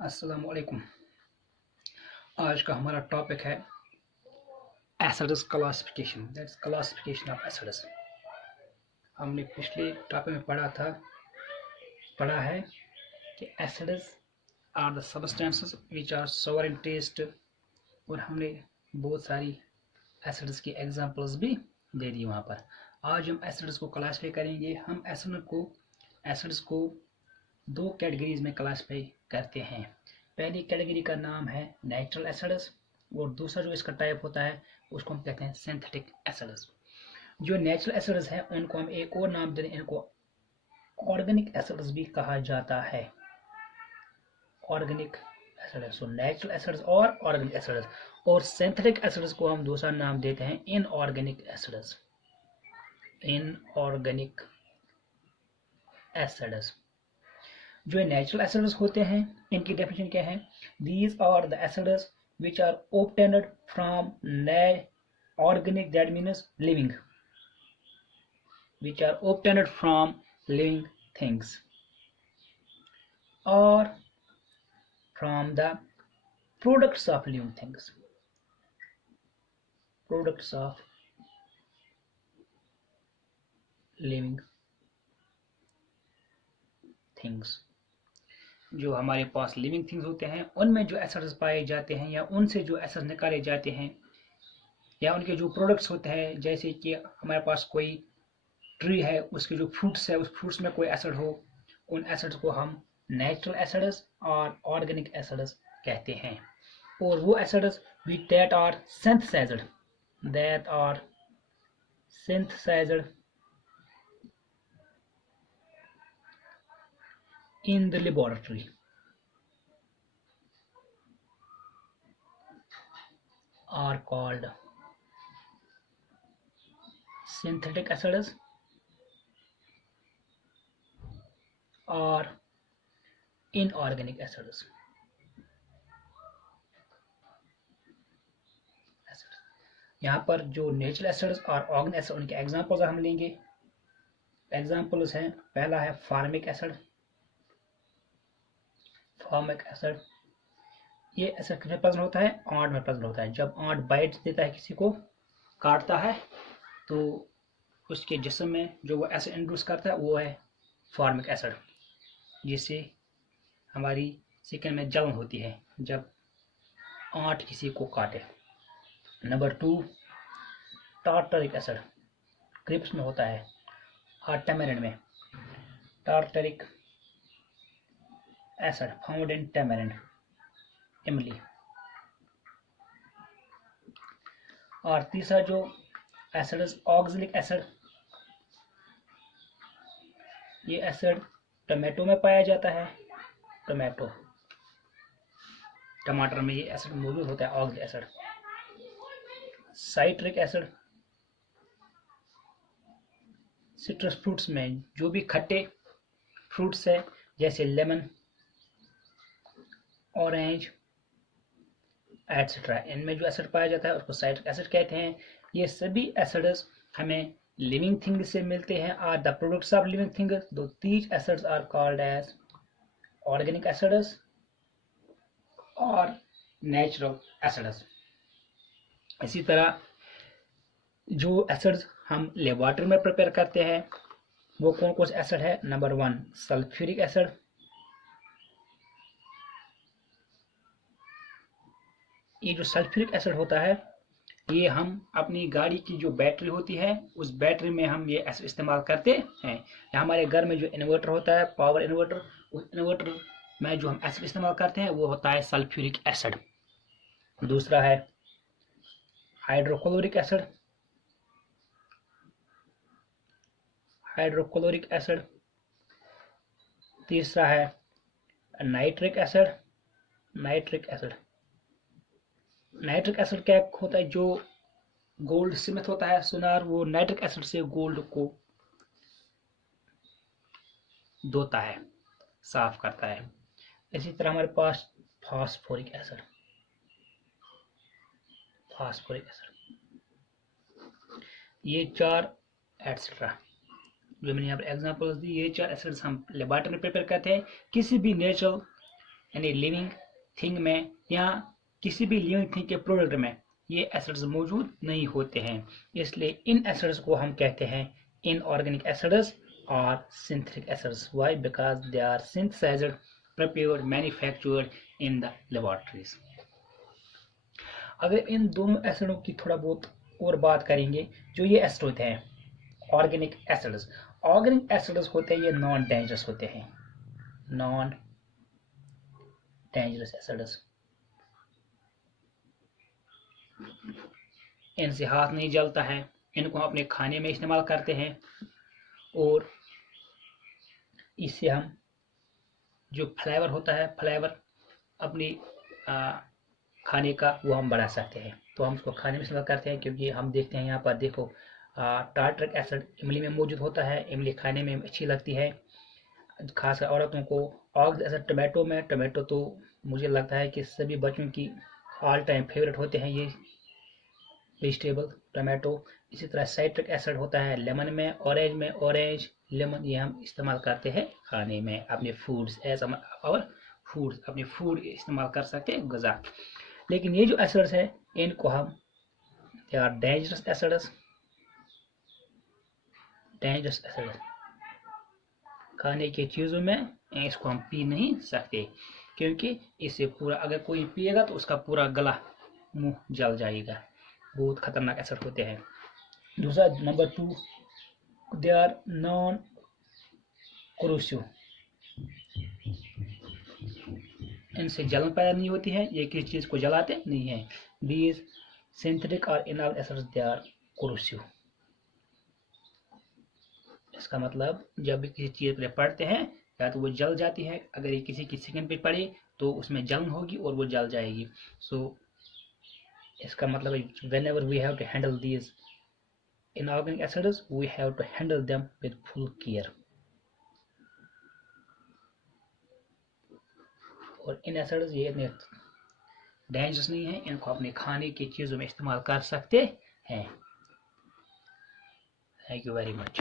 अस्सलाम वालेकुम। आज का हमारा टॉपिक है acids classification, that's classification of acids. हमने पिछले टॉपिक में पढ़ा है कि acids are the substances which are sour in taste, और हमने बहुत सारी एसिड्स की एग्जांपल्स भी दे दी वहाँ पर। आज हम एसिड्स को क्लासिफाई करेंगे। हम एसिड्स को दो कैटेगरीज में क्लासिफाई करते हैं। पहली कैटेगरी का नाम है नेचुरल एसिड्स, और दूसरा जो इसका टाइप होता है उसको हम कहते हैं सिंथेटिक एसिड्स। जो नेचुरल एसिड्स हैं उनको हम एक और नाम देते हैं, इनको ऑर्गेनिक एसिड्स भी कहा जाता है। Organic acids, so natural acids और ऑर्गेनिक एसिड्स। और सिंथेटिक एसिड्स को हम दूसरा नाम देते हैं इनऑर्गेनिक एसिड्स। Inorganic acids. जो नेचुरल एसिड्स होते हैं इनकी डेफिनेशन क्या है? These are the acids which are obtained from organic, that means living, which are obtained from living things or from the products of living things, products of living things। जो हमारे पास living things होते हैं उनमें जो acids पाए जाते हैं या उनसे जो एसिड्स निकाले जाते हैं या उनके जो प्रोडक्ट्स होते हैं, जैसे कि हमारे पास कोई ट्री है, उसके जो फ्रूट्स है, उस फ्रूट्स में कोई एसिड हो, उन एसिड्स को हम नेचुरल एसिड्स और ऑर्गेनिक एसिड्स कहते हैं। और वो acids that are synthesized in the laboratory are called synthetic acids or inorganic acids। यहाँ पर जो नेचुरल एसिड्स और ऑर्गेनिक एसिड उनके एग्जांपल्स हम लेंगे। एग्जांपल्स हैं, पहला है फार्मिक एसिड। फार्मिक एसिड ये एसिड किसमें प्रेजेंट होता है? आंत में प्रेजेंट होता है। जब आंत बाइट देता है, किसी को काटता है, तो उसके जिस्म में जो वो एसिड इंड्यूस करता है वो है फार्मिक एसिड, जिससे हमारी स्किन में जलन होती है जब आंत किसी को काटे। नंबर 2, टार्टरिक एसिड ग्रिप्स में होता है और टैमरिंड में। Tartaric acid found in tamarind, इमली। और तीसरा जो एसिड है ऑक्सैलिक एसिड। ये एसिड टमाटो में पाया जाता है। टमाटर में ये एसिड मौजूद होता है, oxalic acid. Citric acid citrus fruits में, जो भी खट्टे फ्रूट्स है जैसे लेमन, ऑरेंज एटसेट्रा, इनमें जो एसिड पाया जाता है उसको साइट्रिक एसिड कहते हैं। ये सभी एसिड्स हमें लिविंग थिंग्स से मिलते हैं, are the products of living things. दो these acids are called as organic acids और नेचुरल एसिड्स। इसी तरह जो एसिड्स हम लेबोरेटरी में प्रिपेयर करते हैं वो कौन कौन से एसिड है? Number 1, sulphuric acid. ये जो सल्फ्यूरिक एसिड होता है, ये हम अपनी गाड़ी की जो बैटरी होती है उस बैटरी में हम ये एसिड इस्तेमाल करते हैं। या हमारे घर में जो इन्वर्टर होता है, पावर इन्वर्टर, उस इन्वर्टर में जो हम एसिड इस्तेमाल करते हैं वो होता है सल्फ्यूरिक एसिड। दूसरा है हाइड्रोक्लोरिक एसिड। तीसरा है नाइट्रिक एसिड। नाइट्रिक एसिड क्या होता है? जो गोल्ड सीमित होता है सुनार, वो नाइट्रिक एसिड से गोल्ड को धोता है, साफ करता है। इसी तरह हमारे पास फास्फोरिक एसिड। ये 4 एटसेट्रा जो मैंने यहाँ पर एग्जांपल्स दी, ये 4 एसिड्स हम लेबोरेटरी में प्रिपेयर करते हैं। किसी भी नेचुरल यानी लिविंग थिंग में या किसी भी लिविंग थिंग के प्रोडक्ट में ये एसिड्स मौजूद नहीं होते हैं। इसलिए इन एसिड्स को हम कहते हैं इनऑर्गेनिक एसिड्स और synthetic acids. Why? Because they are synthesized, prepared, manufactured in the laboratories. अगर इन दोनों एसिडों की थोड़ा बहुत और बात करेंगे, जो ये एसिड होते हैं ऑर्गेनिक एसिड्स, ऑर्गेनिक एसिड्स होते हैं ये नॉन डेंजरस होते हैं, नॉन डेंजरस एसिड्स। इनसे हाथ नहीं जलता है, इनको हम अपने खाने में इस्तेमाल करते हैं और इससे हम जो फ्लेवर होता है, फ्लेवर अपनी खाने का वो हम बढ़ा सकते हैं। तो हम उसको खाने में इस्तेमाल करते हैं, क्योंकि हम देखते हैं यहाँ पर देखो टार्टरिक एसिड इमली में मौजूद होता है। इमली खाने में अच्छी लगती है, खासकर औरतों को। ऑक्सिक एसिड टमाटो में, टमाटो तो मुझे लगता है कि सभी बच्चों की ऑल टाइम फेवरेट होते हैं ये वेजिटेबल, टमाटो। इसी तरह साइट्रिक एसिड होता है लेमन में, ऑरेंज में, ऑरेंज लेमन, ये हम इस्तेमाल करते हैं खाने में, अपने फूड्स एज आवर फूड्स, अपने फूड इस्तेमाल कर सकते हैं, गज़ा। लेकिन ये जो एसिड्स है इनको हम they are dangerous acids, dangerous acids. खाने की चीज़ों में इसको हम पी नहीं सकते, क्योंकि इससे पूरा, अगर कोई पिएगा तो उसका पूरा गला मुंह जल जाएगा। बहुत खतरनाक एसिड होते हैं। दूसरा number 2, they are non corrosive, इनसे जलन पैदा नहीं होती है, ये किसी चीज को जलाते नहीं है। दीज सिंथेटिक और inorganic acids they are corrosive. इसका मतलब जब भी किसी चीज पर पड़ते हैं या तो वो जल जाती है, अगर ये किसी की स्किन पे पड़े तो उसमें जलन होगी और वो जल जाएगी। सो इसका मतलब whenever we have to handle these inorganic acids, we have to handle them with full care। और इन एसिड्स ये इतने डेंजरस नहीं है, इनको अपने खाने की चीज़ों में इस्तेमाल कर सकते हैं। Thank you very much.